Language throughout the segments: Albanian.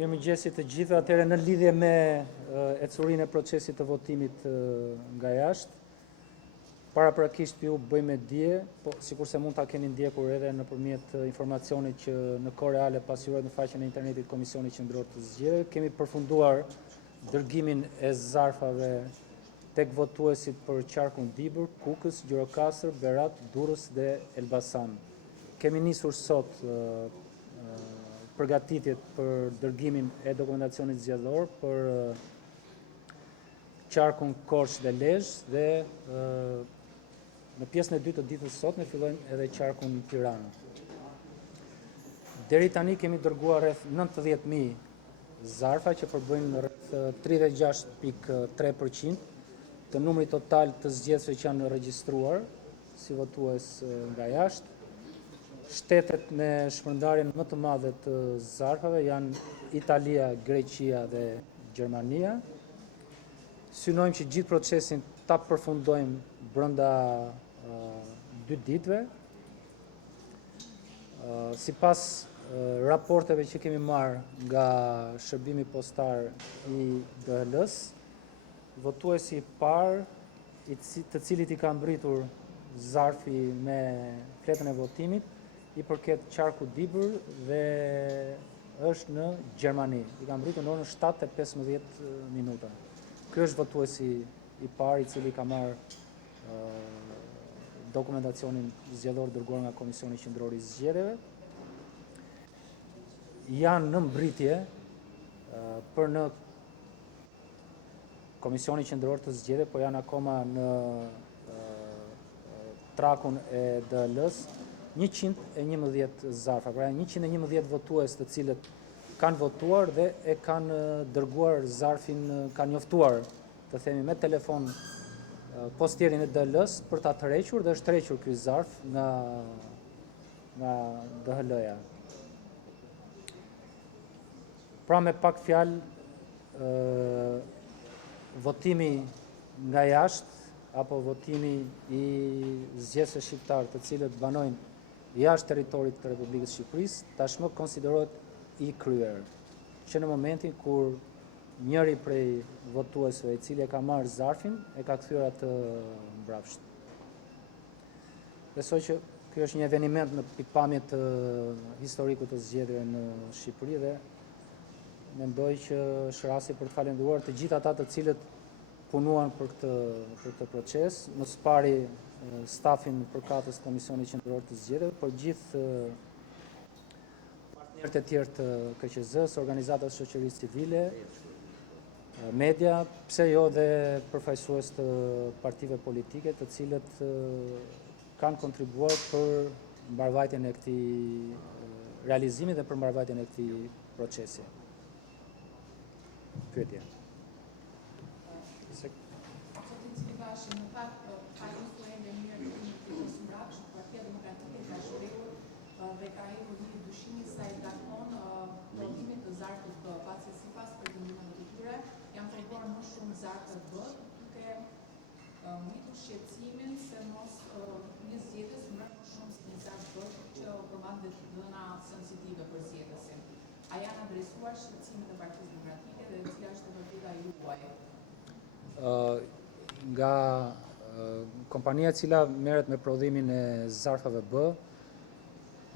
Mirëmëngjesit të gjithëve. Atëherë në lidhje me ecurinë e procesit të votimit nga jashtë, paraprakisht ju bëjmë dije, po sikurse mund ta keni ndjekur edhe nëpërmjet informacionit që në kohë reale pasqyrohet në faqen e internetit Komisioni Qendror të Zgjedhjeve, kemi përfunduar dërgimin e zarfave tek votuesit për qarkun Dibër, Kukës, Gjirokastër, Berat, Durrës dhe Elbasan. Kemi nisur sot përgatitjet për dërgimin e dokumentacionit zgjedhor për qarkun Korçë dhe Lezhë dhe në pjesën e dytë të ditës sot ne fillojmë edhe qarkun Tiranë. Deri tani kemi dërguar rreth 90.000 zarfa që përbëjnë rreth 36.3% të numrit total të zgjedhësve që janë regjistruar si votues nga jashtë. Shtetet me shpërndarjen më të madhe të zarfave janë Italia, Greqia dhe Gjermania. Synojmë që gjithë procesin ta përfundojmë brenda 2 ditëve. Sipas raporteve që kemi marrë nga shërbimi postar i DHL-s, votuesi i parë, të cilit i ka mbritur zarfi me fletën e votimit, i përket qarku Dibër dhe është në Gjermani. I ka mbritur në orën 7:15 minuta. Ky është votuesi i parë i cili ka marrë dokumentacionin zgjedhor dërguar nga Komisioni Qendror i Zgjedhjeve. Janë në mbritje për në Komisioni Qendror të Zgjedhjeve, po janë akoma në trakun e DL-s 111 zarfa, pra 111 votues të cilët kanë votuar dhe e kanë dërguar zarfin, kanë njoftuar, të themi me telefon, postierin e DL-s për ta tërhequr dhe është tërhequr ky zarf nga DHL-ja. Pra me pak fjalë, votimi nga jashtë apo votimi i zgjedhësve shqiptar të cilët banojnë jashtë territorit të Republikës Shqipërisë tashmë konsiderohet i kryer, që në momentin kur njëri prej votuesve i cili e ka marrë zarfin e ka kthyer atë mbrapsht. Besoj që ky është një eveniment në pikpamje të historikut të zgjedhjeve në Shqipëri dhe mendoj që është rasti për të falendëruar të gjithë ata të cilët punuan për këtë proces, në së pari stafin përkatës Komisionit Qendror të Zgjedhjeve, por gjithë partnerët e tjerë të KQZ-s, organizatat shoqërisë civile, media, pse jo dhe përfaqësues të partive politike, të cilët kanë kontribuar për mbarvajtjen e këtij realizimi dhe për mbarvajtjen e këtij procesi. Pyetje. Në fakt, ka influencë mirë në ditës së mbrapsht, Partia Demokratike ka shprehur dhe ka hequr një dyshimi sa i takon prodhimit të zarfit B, pasi sipas pretendimeve të tyre janë treguar më shumë zarfe B, duke ngritur shqetësimin se mos një zgjedhës merr më shumë se një zarf B që përmban dhëna sensitive për zgjedhësin. A janë adresuar shqetësimet e Partisë Demokratike dhe cila është vërteta juaj? Nga kompania e cila merret me prodhimin e zarfave B,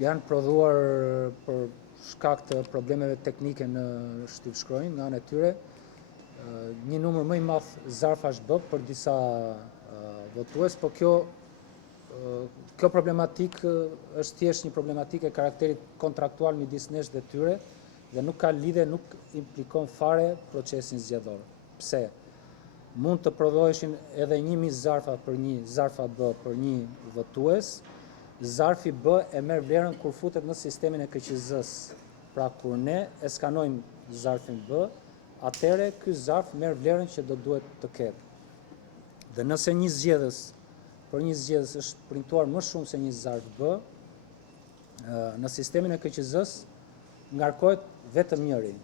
janë prodhuar për shkak të problemeve teknike në shtypshkronjë nga ana e tyre një numër më i madh zarfash B për disa votues, por kjo problematikë është thjesht një problematikë e karakterit kontraktual midis nesh dhe tyre dhe nuk ka lidhje, nuk implikon fare procesin zgjedhor. Pse? Mund të prodhoheshin edhe 1000 zarfa për një zarfa B për një votues. Zarfi B e merr vlerën kur futet në sistemin e KQZ-s. Pra kur ne e skanojmë zarfin B, atëherë ky zarf merr vlerën që do duhet të ketë. Dhe nëse një zgjedhës për një zgjedhës është printuar më shumë se një zarf B, në sistemin e KQZ-s ngarkohet vetëm njëri.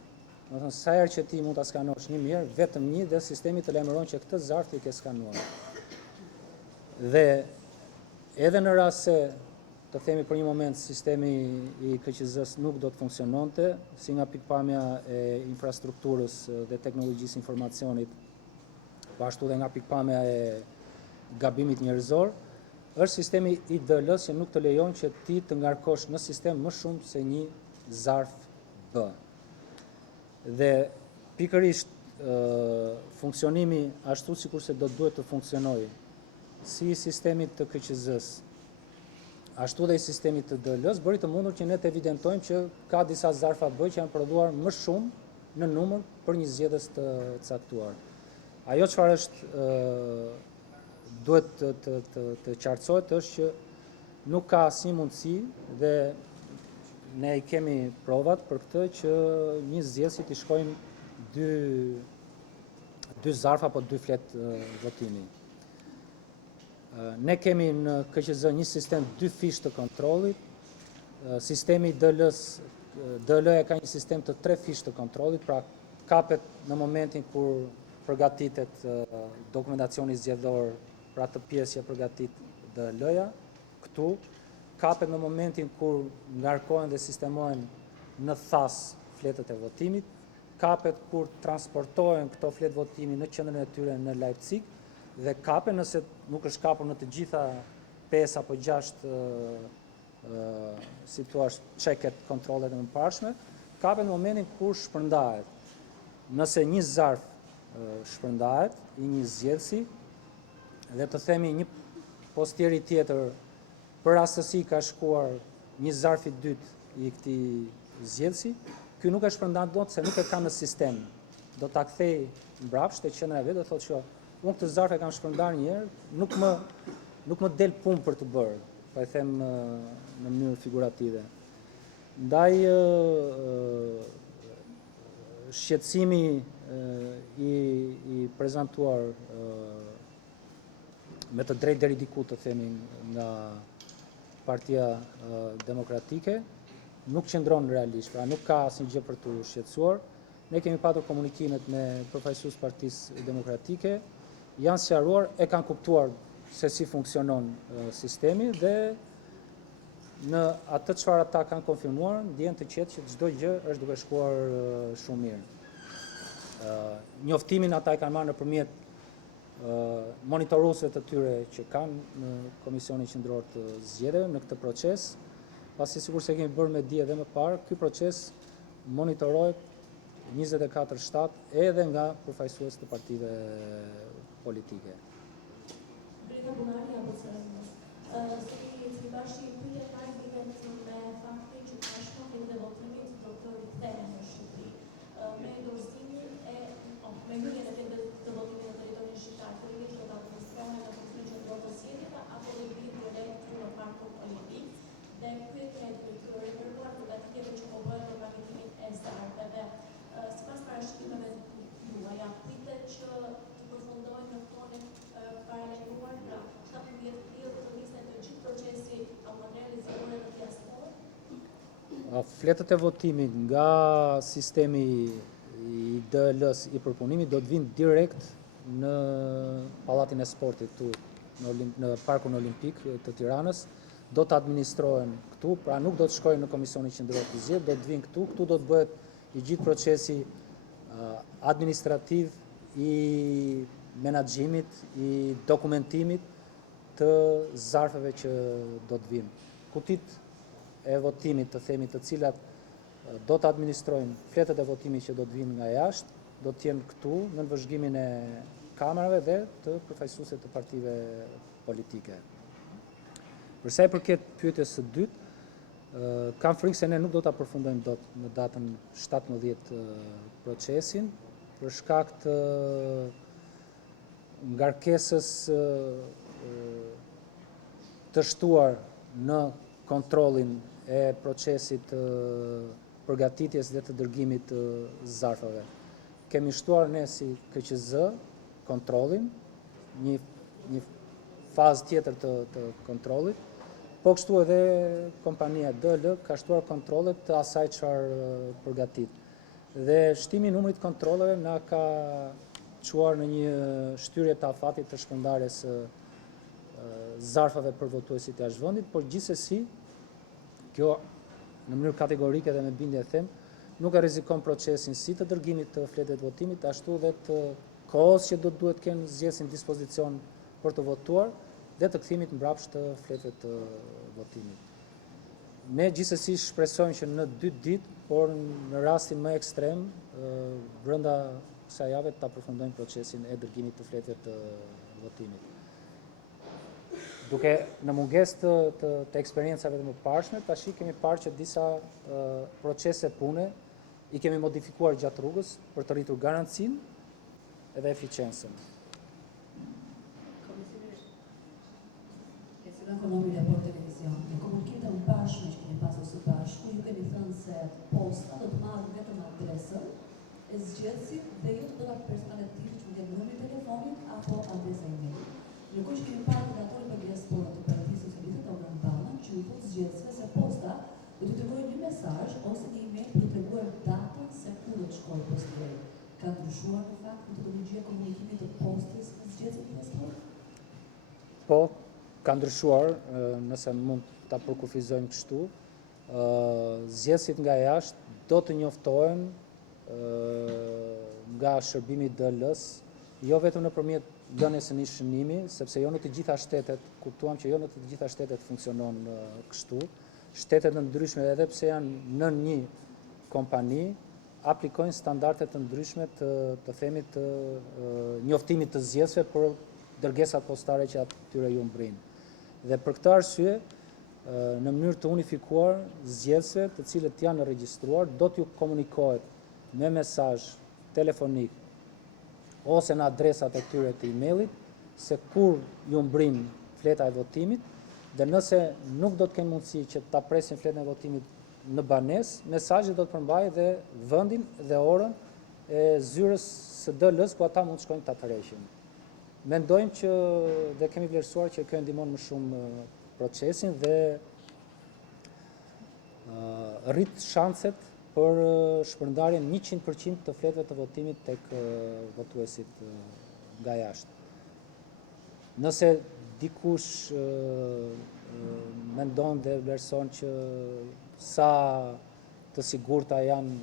Do të thonë sa herë që ti mund ta skanosh një herë, vetëm një dhe sistemi të lajmëron që këtë zarf ti ke skanuar. Dhe edhe në rast se të themi për një moment sistemi i KQZ-s nuk do të funksiononte, si nga pikpamja e infrastrukturës dhe teknologjisë informacionit, po ashtu dhe nga pikpamja e gabimit njerëzor, është sistemi i DL-s që nuk të lejon që ti të ngarkosh në sistem më shumë se një zarf B. Dhe pikërisht funksionimi ashtu sikurse do duhet të funksionojë si sistemit të KQZ-s, ashtu dhe i sistemit të DL-s, bëri të mundur që ne të evidentojmë që ka disa zarfa B që janë prodhuar më shumë në numër për një zgjedhës të caktuar. Ajo çfarë është duhet të qartësohet është që nuk ka asnjë mundësi dhe ne i kemi provat për këtë që një zgjedhësi të shkojmë dy zarfa apo dy flet votimi. Ne kemi në KQZ një sistem dy fish të kontrollit, sistemi DL-ja ka një sistem të tre fish të kontrollit, pra kapet në momentin kur përgatitet dokumentacioni zgjedhor, pra të pjesë që përgatit DL-ja, këtu, kapet në momentin kur ngarkohen dhe sistemohen në thas fletët e votimit, kapet kur transportohen këto fletë votimi në qendrën e tyre në Leipzig, dhe kapen nëse nuk është kapur në të gjitha 5 apo 6 si thua çeket kontrollet e mëparshme, kapen në momentin kur shpërndahet. Nëse një zarf shpërndahet i një zgjedhësi dhe të themi një postieri tjetër për rastësi ka shkuar një zarf i dytë i këtij zgjedhësi, ky nuk e shpërndan dot se nuk e ka në sistem. Do ta kthej mbrapsht te qendra e vet dhe thotë që unë këtë zarf e kam shpërndar një herë, nuk më del punë për të bërë, pa e them në mënyrë figurative. Ndaj shqetësimi i prezantuar me të drejtë deri diku të themi nga Partia Demokratike nuk qëndron realisht, pra nuk ka asnjë gjë për të shqetësuar. Ne kemi patur komunikimet me përfaqësues Partisë Demokratike, janë sqaruar, e kanë kuptuar se si funksionon sistemi dhe në atë çfarë ata kanë konfirmuar, ndjen të qetë që çdo gjë është duke shkuar shumë mirë. Njoftimin ata e kanë marrë nëpërmjet monitoruesve të tyre që kanë në Komisionin Qendror të Zgjedhjeve në këtë proces, pasi sigurisht se kemi bërë me dije edhe më parë, ky proces monitorohet 24/7 edhe nga përfaqësues të partive politike. Brenda Bunari apo si bashi pyetja fare lidhet me faktin që tashmë fletë e votimit do të rikthehen në Shqipëri. Me dorëzimin me hyrjen e fletëve të votimit në territorin shqiptar, kryesisht do të administrohen në Komisionin Qendror të Zgjedhjeve apo do të vinë direkt në Parkun Olimpik. Dhe pyetja e të referuar përgatitjeve që po bëhen për organizimin e zarfeve. Sipas parashikimeve juaja, pritet që të përfundojnë në tonin paralajmëruar pra 17 prill të nisën të gjithë procesi automatik zgjedhore në diasporë? Fletët e votimit nga sistemi i DL-s i përpunimit do të vinë direkt në Pallatin e Sportit këtu në Parkun Olimpik të Tiranës, do të administrohen këtu, pra nuk do të shkojnë në Komisionin Qendror të Zgjedhjeve, do të vinë këtu do të bëhet i gjithë procesi administrativ i menaxhimit, i dokumentimit të zarfeve që do të vinë. Kutit e votimit të themi të cilat do të administrojnë fletët e votimit që do të vinë nga jashtë, do të jenë këtu në vëzhgimin e kamerave dhe të përfaqësuesve të partive politike. Për sa i përket pyetjes së dytë, kam frikë se ne nuk do ta përfundojmë dot në datën 17 procesin për shkak të ngarkesës të shtuar në kontrollin e procesit të përgatitjes dhe të dërgimit të zarfave. Kemi shtuar ne si KQZ kontrollin, një fazë tjetër të kontrollit, po kështu edhe kompania DL ka shtuar kontrollet të asaj çfarë përgatit. Dhe shtimi i numrit kontrolleve na ka çuar në një shtyrje të afatit të shpërndarjes zarfave për votuesit e jashtvendit, por gjithsesi kjo në mënyrë kategorike dhe me bindje e them, nuk e rrezikon procesin si të dërgimit të fletëve të votimit, ashtu dhe të kohës që do duhet kenë zgjedhësin dispozicion për të votuar dhe të kthimit mbrapsht të fletëve të votimit. Ne gjithsesi shpresojmë që në 2 ditë, por në rastin më ekstrem, brenda kësaj jave ta përfundojmë procesin e dërgimit të fletëve të votimit. Duke në mungesë të eksperiencave të mëparshme, tash kemi parë që disa procese pune i kemi modifikuar gjatë rrugës për të rritur garancinë edhe eficiencën. Nga ekonomi dhe por televizion, në komunikimet e mëparshme që kemi pasur së bashku, ju keni thënë se posta do të marrë vetëm adresën e zgjedhësit dhe jo të dhënat personale të tjerë që mund jetë numri i telefonit apo adresa e-mail. Ndërkohë që kemi parë koordinatorë për diasporën të Partisë Socialiste Tauran Palla, që u thotë zgjedhësve se posta do t'i dërgojë një mesazh ose një email për të treguar datën se ku do të shkojë posteri. Ka ndryshuar në fakt metodologjia e komunikimit të postës në zgjedhësit e diasporës? Po, ka ndryshuar, nëse mund ta përkufizojmë kështu. Zgjedhësit nga jashtë do të njoftohen nga shërbimi DL-s, jo vetëm nëpërmjet dhënies së një shënimi, sepse jo në të gjitha shtetet, kuptuam që jo në të gjitha shtetet funksionon kështu. Shtetet në ndryshme, edhe pse janë në një kompani, aplikojnë standarde të ndryshme të themit të njoftimit të zgjedhësve për dërgesat postare që atyre ju mbrin. Dhe për këtë arsye, në mënyrë të unifikuar, zgjedhësve të cilët janë regjistruar do t'ju komunikohet me mesazh telefonik ose në adresat e tyre të e-mailit se kur ju mbrin fleta e votimit, dhe nëse nuk do të kenë mundësi që ta presin fletën e votimit në banesë, mesazhi do të përmbajë dhe vendin dhe orën e zyrës së DL-s ku ata mund të shkojnë ta tërheqin. Mendojmë që dhe kemi vlerësuar që kjo ndihmon më shumë procesin dhe rrit shanset për shpërndarjen 100% të fletëve të votimit tek votuesit nga jashtë. Nëse dikush mendon dhe vlerëson që sa të sigurta janë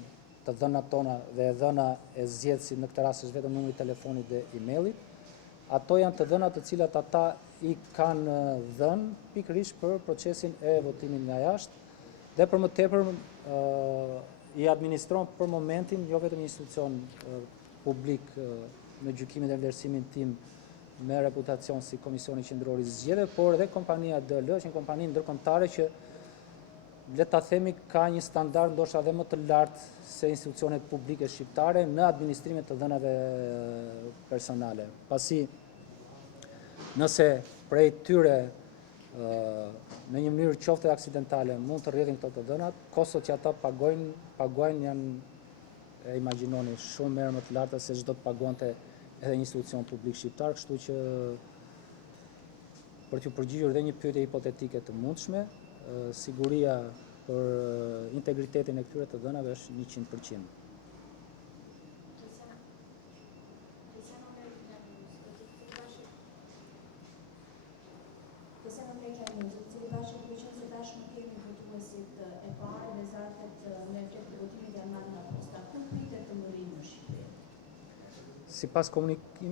të dhënat tona dhe dhëna e zgjedhësit, në këtë rast është vetëm numri i telefonit dhe e-mailit, ato janë të dhënat të cilat ata i kanë dhënë pikërisht për procesin e votimit nga jashtë dhe për më tepër i administron për momentin jo vetëm një institucion publik në gjykimin dhe vlerësimin tim me reputacion si Komisioni Qendror i Zgjedhjeve, por edhe kompania DL, që një kompani ndërkombëtare që le ta themi ka një standard ndoshta edhe më të lartë se institucionet publike shqiptare në administrimin të dhënave personale. Pasi nëse prej tyre në një mënyrë qoftë aksidentale mund të rrjedhin këto të dhënat, kostot që ata paguajnë janë, e imagjinoni, shumë merë më të larta se çdo të pagonte edhe një institucion publik shqiptar, kështu që për t'ju përgjigjur dhe një pyetje hipotetike të mundshme, siguria për integritetin e këtyre të dhënave është 100%.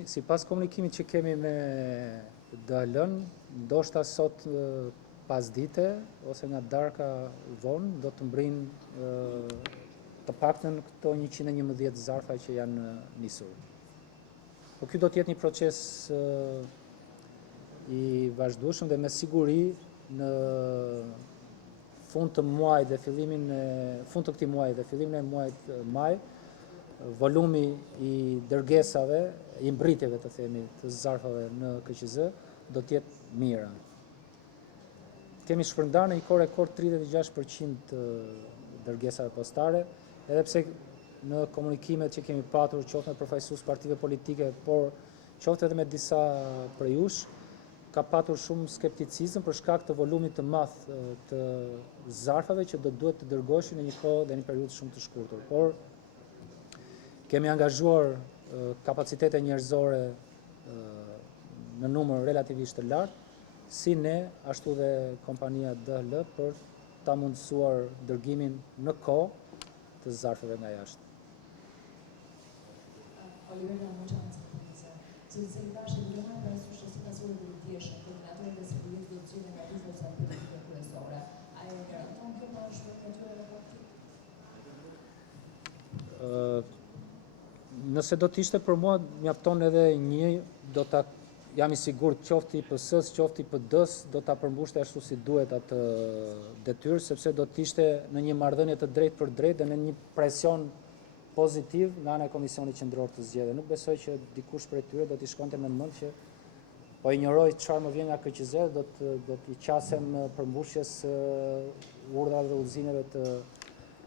Sipas komunikimit që kemi me DL-n, ndoshta sot pas dite ose nga darka vonë do të mbrin të paktën këto 111 zarfa që janë nisur. Po ky do të jetë një proces i vazhdueshëm dhe me siguri në fund të muajit dhe fund të këtij muaji dhe fillimin e muajit maj, volumi i dërgesave, i mbritjeve të themi të zarfave në KQZ do të jetë mirë. Kemi shpërndarë në një kohë rekord 36% dërgesave postare, edhe pse në komunikimet që kemi patur, qoftë me përfaqësues partive politike, por qoftë edhe me disa prej jush, ka patur shumë skepticizëm për shkak të volumit të madh të zarfave që do duhet të dërgoheshin në një kohë dhe një periudhë shumë të shkurtër. Por kemi angazhuar kapacitete njerëzore në numër relativisht të lartë si ne, ashtu dhe kompania DHL për ta mundësuar dërgimin në kohë të zarfeve nga jashtë. Oliver Ramoçanci, zëri Bashi do të marrë parasysh se pasurit e ndjeshëm koordinatorët dhe serviciet do të cilën nga bizneset politike kryesore. A e garanton kjo pashme në tyre raportit? Nëse do të ishte për mua, mjafton edhe një, jam i sigurt qofti i PS-s, qofti i PD-s, do ta përmbushte ashtu si duhet atë detyrë, sepse do të ishte në një marrëdhënie të drejtë për drejtë dhe në një presion pozitiv nga ana e Komisionit Qendror të Zgjedhjeve. Nuk besoj që dikush prej tyre do t'i shkonte në mend që po ignoroj çfarë më vjen nga KQZ, do t'i qasem përmbushjes urdhrave dhe udhëzimeve të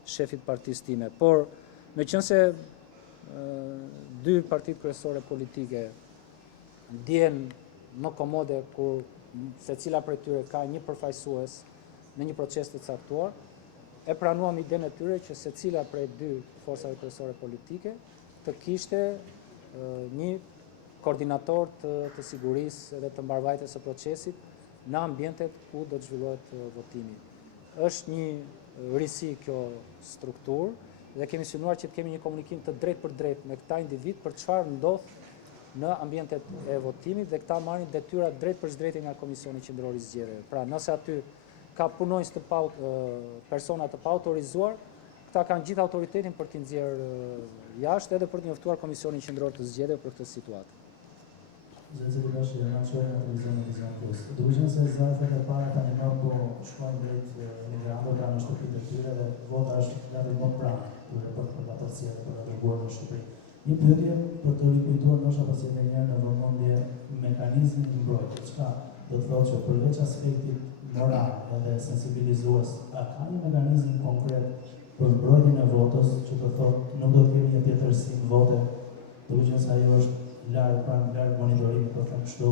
shefit partisë time. Por meqense dy partitë kryesore politike ndjen më komode kur secila prej tyre ka një përfaqësues në një proces të caktuar, e pranuam idenë e tyre që secila prej dy forcave kryesore politike të kishte një koordinator të sigurisë dhe të mbarvajtjes së procesit në ambientet ku do të zhvillohet votimi. Është një risi kjo strukturë dhe kemi synuar që të kemi një komunikim të drejtë për drejtë me këta individ për çfarë ndodh në ambientet e votimit dhe këta marrin detyra drejt për drejtë nga Komisioni Qendror i Zgjedhjeve. Pra, nëse aty ka punonjës të persona të pa autorizuar, këta kanë gjithë autoritetin për t'i nxjerrë jashtë edhe për të njoftuar Komisionin Qendror të Zgjedhjeve për këtë situatë. Zëri Bashi, na çojnë në televizionin Vizion Plus. Duke qenë se zarfet e para tani më po shkojnë drejt emigrantëve pra në shtëpitë e tyre dhe vota është gati më pranë tyre për ta përcjellë për ta dërguar në shtëpi. Një pyetje për të rikujtuar ndoshta pasi ndonjëherë në vëmendje mekanizmi i mbrojtjes. Çka do të thotë që përveç aspektit moral edhe sensibilizues, a ka një mekanizëm konkret për mbrojtjen e votës, që të thotë nuk do të kemi një tjetërsim vote, duke qenë se ajo është larg monitorimit, po them kështu,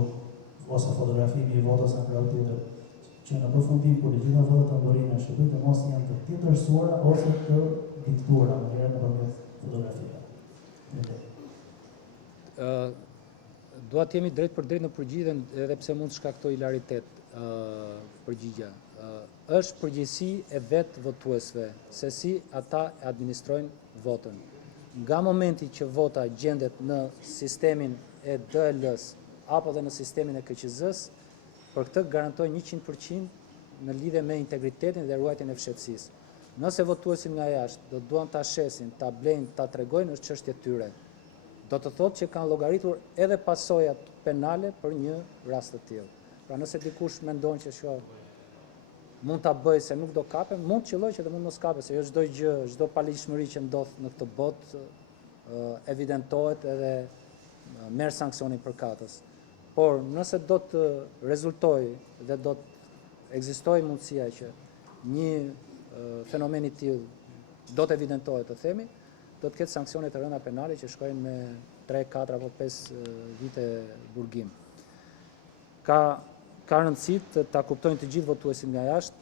ose fotografimi i votës në krau tjetër, që në përfundim kur të gjitha votat të mborinë në shtëpi të mos janë të tjetërsuara ose të diktuara më herët nëpërmjet fotografive. Dua të jemi drejt për drejt në përgjigje edhe pse mund të shkaktoj hilaritet përgjigja. Është përgjegjësi e vetë votuesve se si ata administrojnë votën. Nga momenti që vota gjendet në sistemin e DL-s apo dhe në sistemin e KQZ-s, për këtë garantoj 100% në lidhje me integritetin dhe ruajtjen e fshehtësisë. Nëse votuesit nga jashtë do duan ta shesin, ta blejnë, ta tregojnë, është çështje tyre. Do të thotë që kanë llogaritur edhe pasojat penale për një rast të tillë. Pra nëse dikush mendon që kjo mund ta bëj se nuk do kapem, mund të qelloj që të mund mos kapet, se jo çdo gjë, çdo paligjshmëri që ndodh në këtë botë evidentohet edhe merr sanksionin përkatës. Por nëse do të rezultojë dhe do të ekzistojë mundësia që një fenomen i tillë do të evidentohet, të themi, do të ketë sanksione të rënda penale që shkojnë me 3, 4 apo 5 vite burgim. Ka rëndësi ta kuptojnë të gjithë votuesit nga jashtë,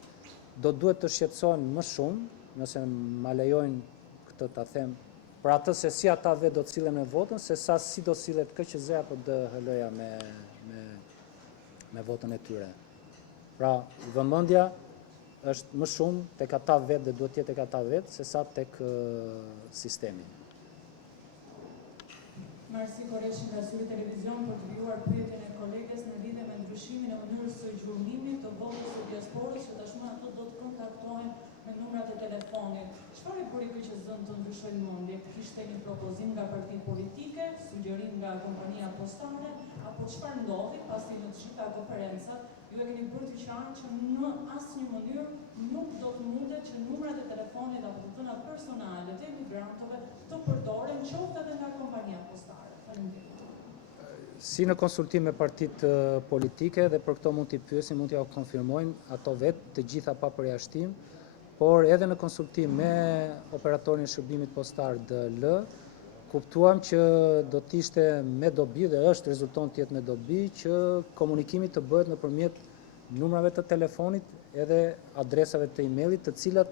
do duhet të shqetësohen më shumë, nëse ma lejojnë këtë ta them, për atë se si ata vetë do të sillen me votën, se sa si do sillet KQZ apo DHL-ja me votën e tyre. Pra, vëmendja është më shumë tek ata vetë dhe duhet të jetë tek ata vetë, se sa tek sistemi. Marsi Koreshi nga Syri Televizion për të vijuar pyetjen e koleges në lidhje me ndryshimin e mënyrës së gjurmimit të votës së diasporës, që tashmë ato do të kontaktohen me numrat e telefonit. Çfarë e bëri që zënë të ndryshojnë mendje? Kishte një propozim nga parti politike, sugjerim nga kompania postare, apo çfarë ndodhi pasi në të gjitha konferencat ju e keni bërë të qartë që në asnjë mënyrë nuk do të mundet që numrat e telefonit apo të dhënat personale të emigrantëve të përdoren qoftë edhe nga kompania postare. Si në konsultim me partitë politike, dhe për këto mund t'i pyesim, mund t'ja konfirmojnë ato vetë, të gjitha pa përjashtim, por edhe në konsultim me operatorin e shërbimit postar DL, kuptuam që do t'ishte me dobi dhe është rezulton t'jetë me dobi që komunikimi të bëhet nëpërmjet numrave të telefonit edhe adresave të emailit, të cilat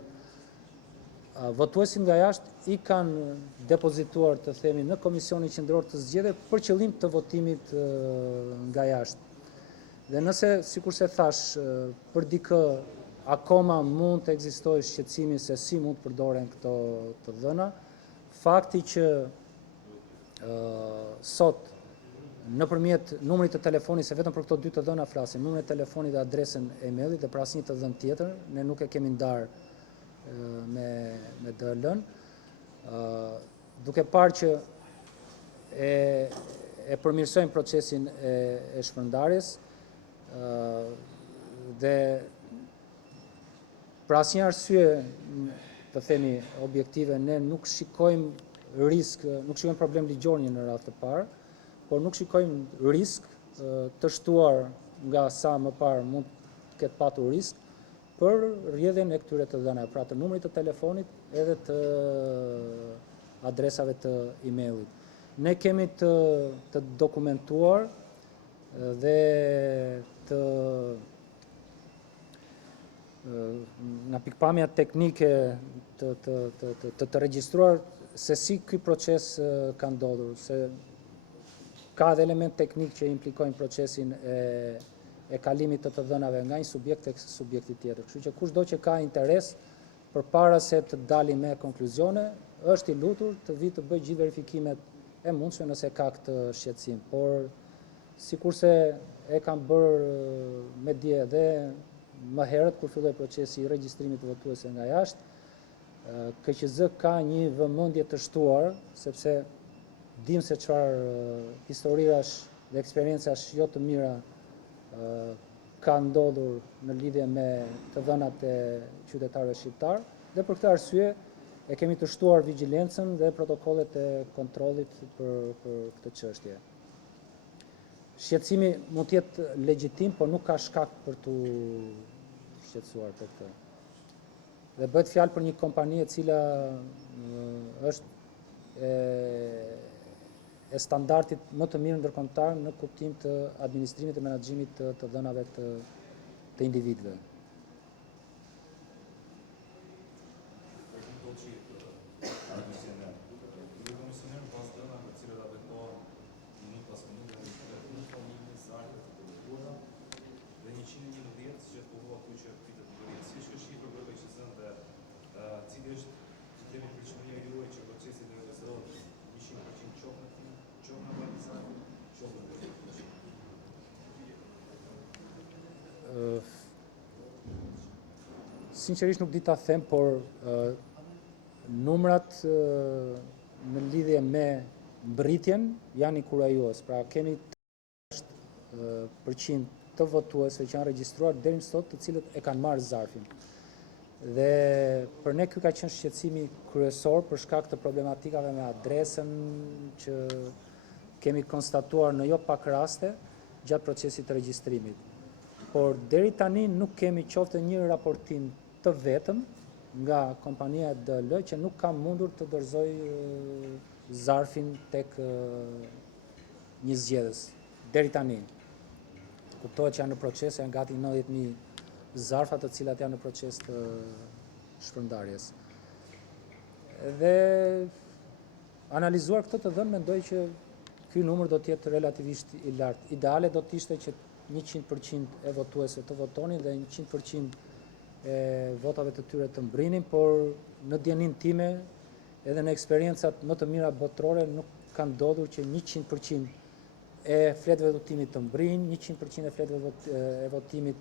votuesit nga jashtë i kanë depozituar, të themi, në Komisionin Qendror të Zgjedhjeve për qëllim të votimit nga jashtë. Dhe nëse, sikur se thash, për dikë akoma mund të ekzistojë shqetësimi se si mund të përdoren këto të dhëna, fakti që sot nëpërmjet numrit të telefonit, se vetëm për këto dy të dhëna flasim, numrin e telefonit dhe adresën e emailit dhe për asnjë të dhënë tjetër, ne nuk e kemi ndarë me DL-n, duke parë që e përmirësojmë procesin e shpërndarjes dhe për asnjë arsye, të themi objektive, ne nuk shikojmë risk, nuk shikojmë problem ligjor në radhë të parë, por nuk shikojmë risk të shtuar nga sa më parë mund të ketë patur risk për rrjedhjen e këtyre të dhënave, pra të numrit të telefonit edhe të adresave të emailit. Ne kemi të dokumentuar dhe nga pikpamja teknike të regjistruar se si ky proces ka ndodhur, se ka edhe element teknik që implikojnë procesin e kalimit të dhënave nga një subjekt tek subjekti tjetër. Kështu që kushdo që ka interes përpara se të dali me konkluzione, është i lutur të vi të bëjë gjithë verifikimet e mundshme nëse ka këtë shqetësim. Por sikurse e kam bërë me dje dhe më herët kur filloi procesi i regjistrimit të votuesve nga jashtë, KQZ ka një vëmendje të shtuar, sepse dim se çfarë historirash dhe eksperiencash jo të mira ka ndodhur në lidhje me të dhënat e qytetarëve shqiptar, dhe për këtë arsye e kemi të shtuar vigjilencën dhe protokollet e kontrollit për këtë çështje. Shqetësimi mund të jetë legjitim, por nuk ka shkak për tu shqetësuar për këtë. Dhe bëhet fjalë për një kompani e cila është e standardit më të mirë ndërkombëtar në kuptim të administrimit dhe menaxhimit të dhënave të individëve. Sinqerisht nuk di ta them, por numrat në lidhje me mbërritjen janë i kurajues. Pra kemi 8% të votuesve që janë regjistruar deri më sot, të cilët e kanë marrë zarfin. Dhe për ne ky ka qenë shqetësimi kryesor për shkak të problematikave me adresën që kemi konstatuar në jo pak raste gjatë procesit të regjistrimit. Por deri tani nuk kemi qoftë një raportim të vetëm nga kompania DL që nuk ka mundur të dorëzoj zarfin tek një zgjedhës. Deri tani. Kuptohet që janë në proces, janë gati 90.000 zarfa të cilat janë në proces të shpërndarjes. Dhe analizuar këtë të dhënë, mendoj që ky numër do të jetë relativisht i lartë. Ideale do të ishte që 100% e votuesve të votonin dhe 100% e votave të tyre të mbrinin, por në dijenin time edhe në eksperiencat më të mira botërore nuk ka ndodhur që 100% e fletëve të votimit të mbrin, 100% e fletëve e votimit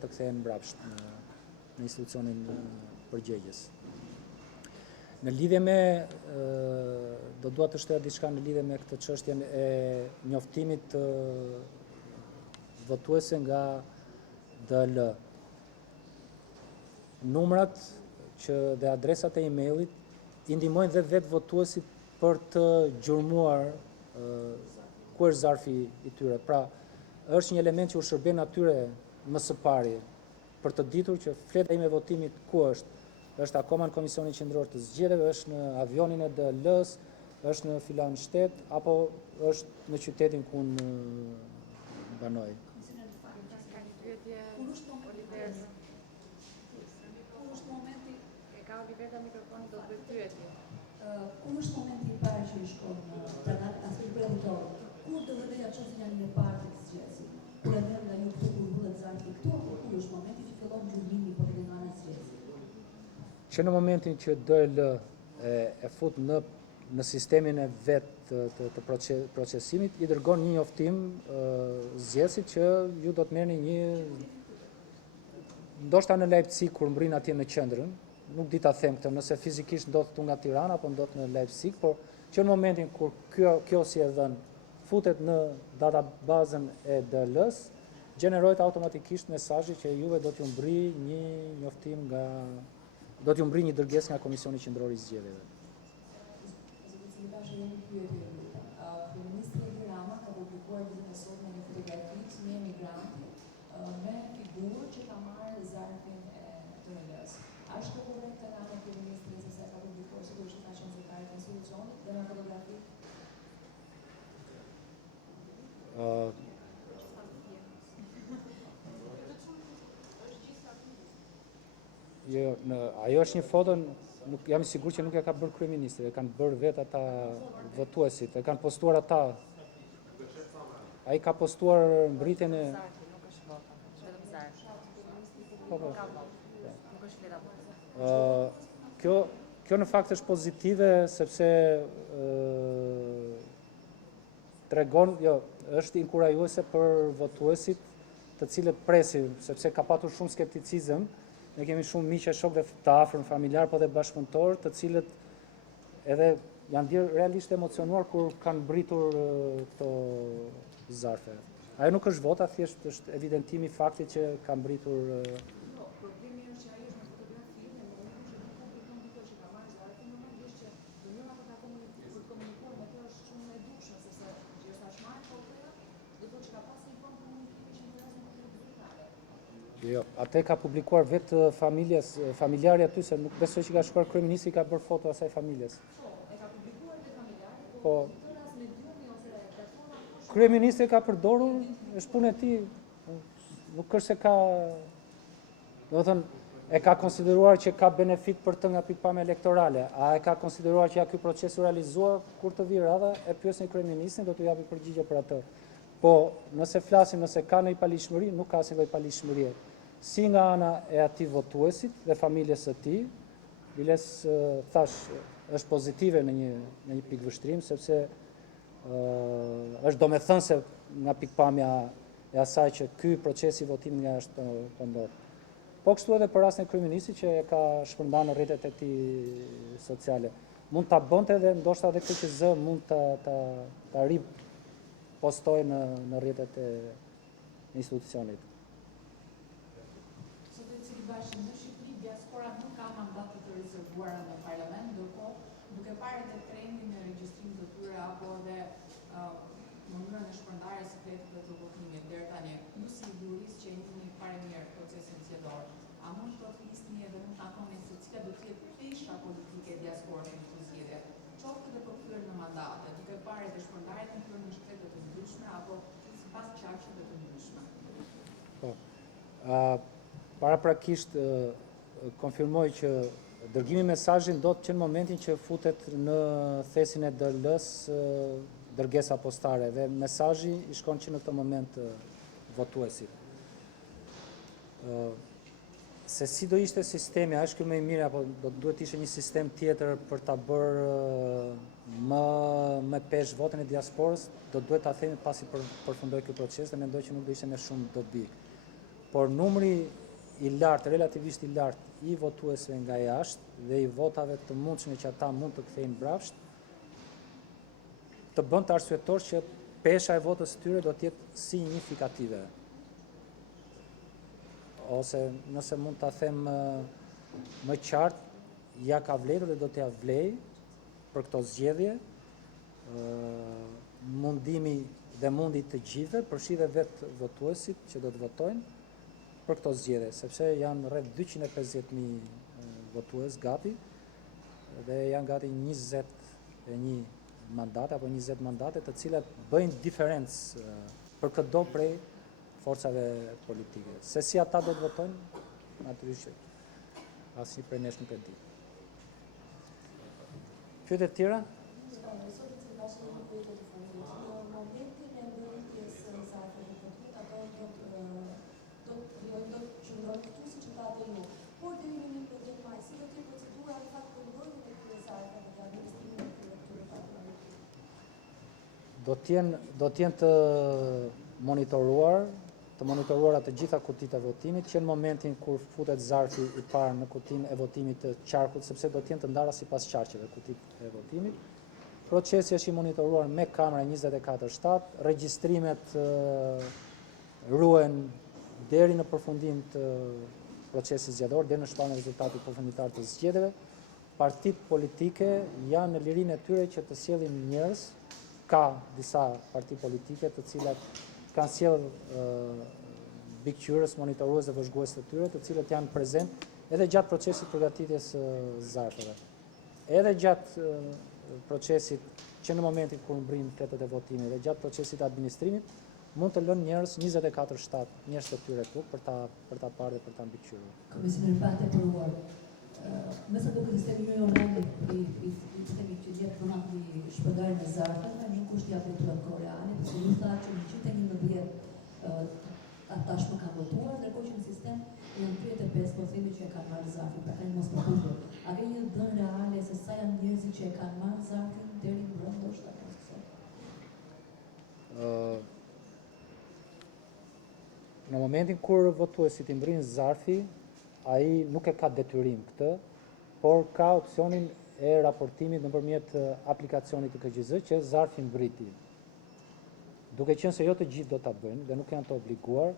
të kthehen mbrapsht në institucionin përgjegjës. Në lidhje me, do dua të shtoja diçka në lidhje me këtë çështjen e njoftimit të votuese nga DL. Numrat dhe adresat e emailit i ndihmojnë dhe vetë votuesit për të gjurmuar ku është zarfi i tyre. Pra, është një element që u shërben atyre më së pari për të ditur që fleta ime e votimit ku është akoma në Komisionin Qendror të Zgjedhjeve, është në avionin e DL-s, është në filan shtet, apo është në qytetin ku unë banoj. Kur është momenti i parë që i shkon asaj kreditor? Kur do vëdëja çështja një parë të zgjedhësit? Kur e merr nga ju këtu kur mbyllet zarfi këtu apo kur është momenti që fillon gjurmimi për të nga zgjedhjes? Që në momentin që DL e fut në sistemin e vet të procesimit, i dërgon një njoftim zgjedhësit që ju do të merrni një, ndoshta në Leipzig kur mbrin atje në qendrën, nuk di ta them këtë, nëse fizikisht ndodh këtu nga Tirana apo ndodh në Leipzig, por që në momentin kur kjo si e dhënë futet në databazën e DL-s, gjenerohet automatikisht mesazhi që juve do t'ju mbri një njoftim do t'ju mbri një dërgesë nga Komisioni Qendror i Zgjedhjeve. Kryeministri Edi Rama ka publikuar ditën e sotme një fotografi të një emigranti me figurë që ka marrë zarfin e DL-s. A është korrekte nga ana e kryeministrit se ka publikuar sigurisht nga qendrëtarët e institucionit dhe në fotografi? Ajo është një foto, jam i sigurt që nuk e ka bërë kryeministri, e kanë bërë vetë ata votuesit, e kanë postuar ata. Ai ka postuar mbritjen e Nuk është vota, vetëm zarf. Po. Nuk është vetëm. Kjo në fakt është pozitive sepse tregon, është inkurajuese për votuesit të cilët presin, sepse ka patur shumë skepticizëm. Ne kemi shumë miq e shokë të afërm, familjar, po dhe bashkëpunëtor, të cilët edhe janë dhënë realisht emocionuar kur kanë mbritur këto zarfe. Ajo nuk është vota, thjesht është evidentimi i faktit që ka mbritur. Problemi është që ajo është në fotografi, në momentin që nuk publikon dikë që ka marrë zarfin, normalisht që mënyra për ta komunikuar me të është shumë e dukshme, sepse që është tashmë fotoja, do të thotë që ka pasur një formë komunikimi që në rastin e digitale. Jo, atë ka publikuar vetë familjari aty, se nuk besoj që ka shkuar kryeministri ka bërë foto asaj familjes. E ka publikuar vetë familjari, Po në këtë rast me dëmi ose platforma kryeministri ka përdorur, është punë e tij. Nuk është se ka, do të thënë, e ka konsideruar që ka benefit për të nga pikpamja elektorale, a e ka konsideruar që ky proces u realizua, kur të vi radha, e pyesin kryeministrin, do t'u japi përgjigje për atë. Po, nëse flasim nëse ka ndonjë palishmëri, nuk ka asnjë lloj palishmërie. Si nga ana e atij votuesit dhe familjes së tij, biles thash është pozitive në një pikë vështrim, sepse është domethënëse nga pikpamja e asaj që ky proces i votimit nga është po ndodh. Po kështu edhe për rastin e kryeministit që e ka shpërndarë në rrjetet e tij sociale. Mund ta bënte edhe ndoshta edhe KQZ mund ta ripostoj në rrjetet e institucionit. Zotë Cilibashi, në Shqipëri diaspora nuk ka mandate të rezervuara në parlament, ndërkohë duke parë edhe trendin e regjistrimit të tyre apo edhe mënyrën e shpërndarjes së fletëve të votimit deri tani, ju si jurist që jeni fare mirë procesin zgjedhor, a mund të flisni edhe mund ta thoni se cila do të jetë peshka politike e diasporës në këtë zgjedhje, qoftë edhe për kthyer në mandate, duke parë edhe shpërndarjen e tyre në shtete të ndryshme apo sipas çarkshave të ndryshme. Po. Paraprakisht konfirmoj që dërgimi i mesazhit ndodh që në momentin që futet në thesin e DL-s dërgesa postare dhe mesazhi i shkon që në këtë moment votuesit. Se si do ishte sistemi, a është kjo më i mirë apo do duhet ishte një sistem tjetër për ta bërë më pesh votën e diasporës, do duhet ta themi pasi përfundoj ky proces dhe mendoj që nuk do ishte me shumë dobi. Por numri i lartë, relativisht i lartë i votuesve nga jashtë dhe i votave të mundshme që ata mund të kthejnë mbrapsht, të bën të arsyetor që pesha e votës së tyre do të jetë signifikative. Ose nëse mund ta them më qartë, ja ka vlerë dhe do t'ja vlej për këto zgjedhje mundimi dhe mundi të gjithëve, përfshi dhe vetë votuesit që do të votojnë për këto zgjedhje, sepse janë rreth 250.000 votues gati dhe janë gati 21 mandate apo 20 mandate të cilat bëjnë diferencë për çdo prej forcave politike. Se si ata do të votojnë, natyrisht asnjë prej nesh nuk e di. Pyetje të tjera? Zotë Cilibashi, një pyetje të fundit. Në momentin e mbërritjes së zarfeve të fundit, ato do të krijojmë, do të qëndrojmë këtu siç e thatë ju. Por deri në 11 maj, si do të jetë procedura në fakt për mbërrjen e këtyre zarfeve dhe administrimin e këtyre fakturave? Do të jenë të monitoruara të gjitha kutitë e votimit, që në momentin kur futet zarfi i parë në kutinë e votimit të qarkut, sepse do të jenë të ndara sipas qarqeve kutitë e votimit. Procesi është i monitoruar me kamera 24/7, regjistrimet ruhen deri në përfundim të procesit zgjedhor, deri në shpalljen e rezultatit përfunditar të zgjedhjeve. Partitë politike janë në lirinë e tyre që të sjellin njerëz. Ka disa parti politike të cilat kanë sjell bikqyrës, monitorues dhe vëzhgues të tyre, të cilët janë prezent edhe gjatë procesit përgatitjes zarfeve. Edhe gjatë procesit që në momentin kur mbrin fletët e votimit dhe gjatë procesit administrimit, mund të lënë njerëz 24/7 njerëz të tyre këtu për ta parë dhe për ta mbikëqyrur. Komisioner Pate përruar, me sa duket sistemi ju online i sistemi që gjetë përmandi shpërndarjen e zarfeve, nuk është i aplikuar koreane, përse ju tha që në 111 tashmë kanë votuar, ndërkohë që në sistem janë 35% që e kanë marrë zarfin, pra kanë mos përkushtuar. A ke një dhënë reale se sa janë njerëzit që e kanë marrë zarfin deri në brenda ndoshta kësaj? Në momentin kur votuesit i mbrin zarfi, ai nuk e ka detyrim këtë, por ka opsionin e raportimit nëpërmjet aplikacionit të KQZ që zarfi mbriti. Duke qenë se jo të gjithë do ta bëjnë dhe nuk janë të obliguar,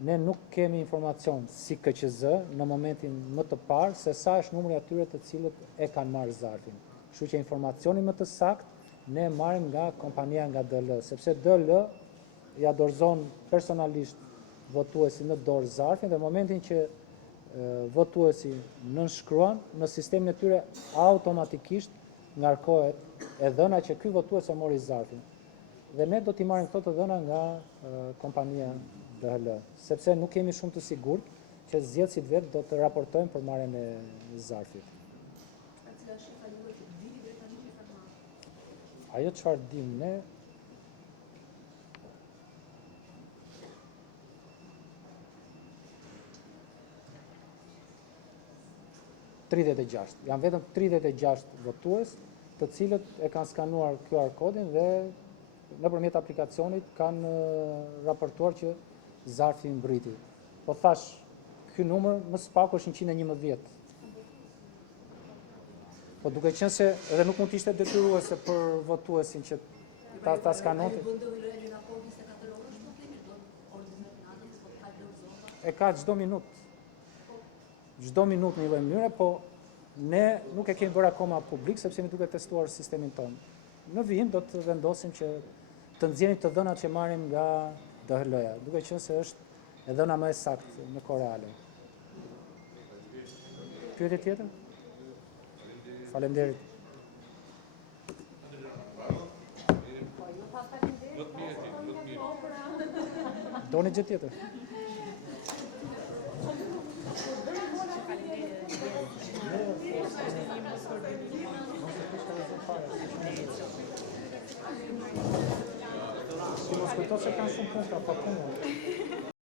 ne nuk kemi informacion si KQZ në momentin më të parë se sa është numri atyre të cilët e kanë marrë zarfin. Kështu që informacionin më të saktë ne marrim nga kompania, nga DL, sepse DL ja dorëzon personalisht votuesi në dorë zarfin dhe në momentin që votuesi nënshkruan, në sistemin e tyre automatikisht ngarkohet e dhëna që ky votues e mori zarfin. Dhe ne do t'i marrim këto të dhëna nga kompania DL, sepse nuk kemi shumë të sigurt që zgjedhësit vetë do të raportojnë për marrjen e zarfit. Ajo çfarë dim ne, janë vetëm 36 votues të cilët e kanë skanuar QR kodin dhe nëpërmjet aplikacionit kanë raportuar që zarfi mbriti. Po thash, ky numër më së paku është 111. Po duke qenë se edhe nuk mund të ishte detyruese për votuesin që ta skanonte. E ka çdo minutë. Çdo minutë në një lloj mënyre, po ne nuk e kemi bërë akoma publik sepse ne duke testuar sistemin tonë. Në vijim do të vendosim që të nxjerrim të dhënat që marrim nga DHL-ja, duke qenë se është e dhëna më e saktë në kohë reale. Pyetje tjetër? Faleminderit. Doni gjë tjetër? Si mos kujto se kanë shumë punta, pa punë.